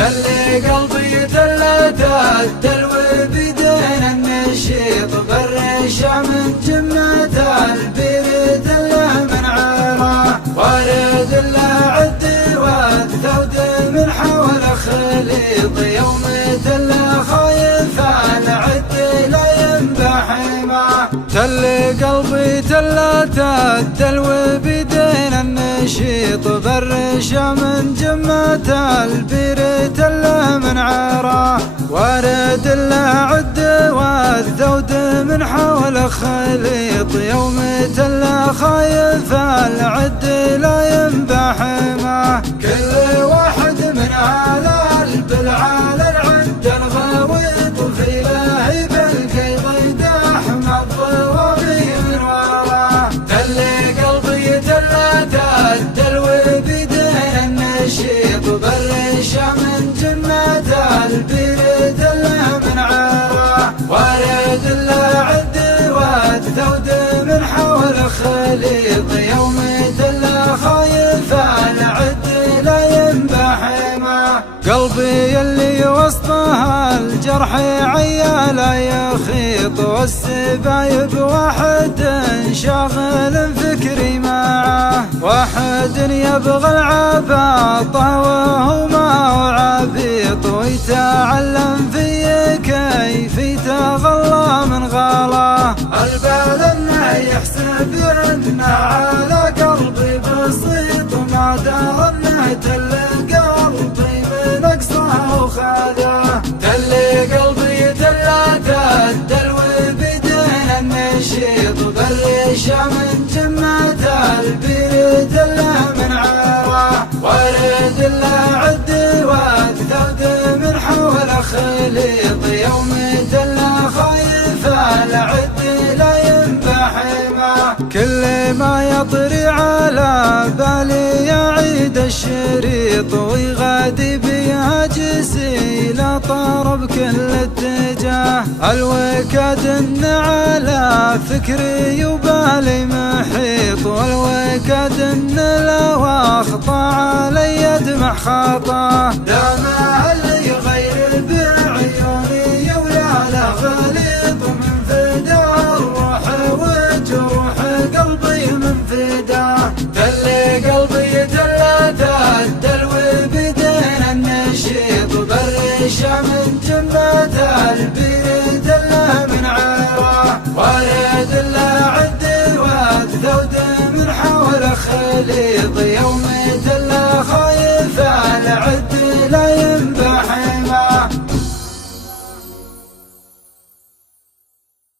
تلي قلبي تلته الدلو بدين النشيط بالرشا من جمة البير دله من عراه وارد له عد والثود من حول خليط يوم تله خايف العد لا ينبح معه تلي قلبي تلته الدلو بدين النشيط بالرشا من جمة البير تله من عراه وارد له عد والثود من حول خليط يوم تله خايف العد لا ينبح معه كل واحد من هذا البلعال العد الغويط في لهيب القيض يداح مع الضوابي من وراه تلي قلبي تلته الدلو بدين النشيط بالرشا من جمة البير تله من عراه وارد له عد والثود من حول خليط يوم تله خايف العد لا ينبح معه قلبي اللي وسطها الجرح عيال يخيط والسبايب واحد شاغل فكري معه واحد يبغى العباطة وهو ما هو عبيط ويتعلم في كيف يتغلى من غلاه البال انه يحسب انه على قلبي بسيط ما دار انه تلي قلبي من اقصاه وخذاه تلي قلبي تلته الدلو بدين النشيط بالرشا من جمة البير تله من عراه وارد له عد والثود من حول خليط يوم تله خايف العد لا ينبح معه كل ما يطري على بالي يعيد الشريط ويغادي بها جسي لا طرب كل اتجاه الوكاد ان على فكري وبالي محيط والوكاد ان لو اخطا علي دمع خطاه دمع اللي يغير بعيوني ولا له غليط من فداه الروح وجروح قلبي من فداه تلي قلبي تلته الدلو بدين النشيط بالرشا من جمة البير تله من عراه وارد له عد والثود من حول خليط يوم تله خايف العد لا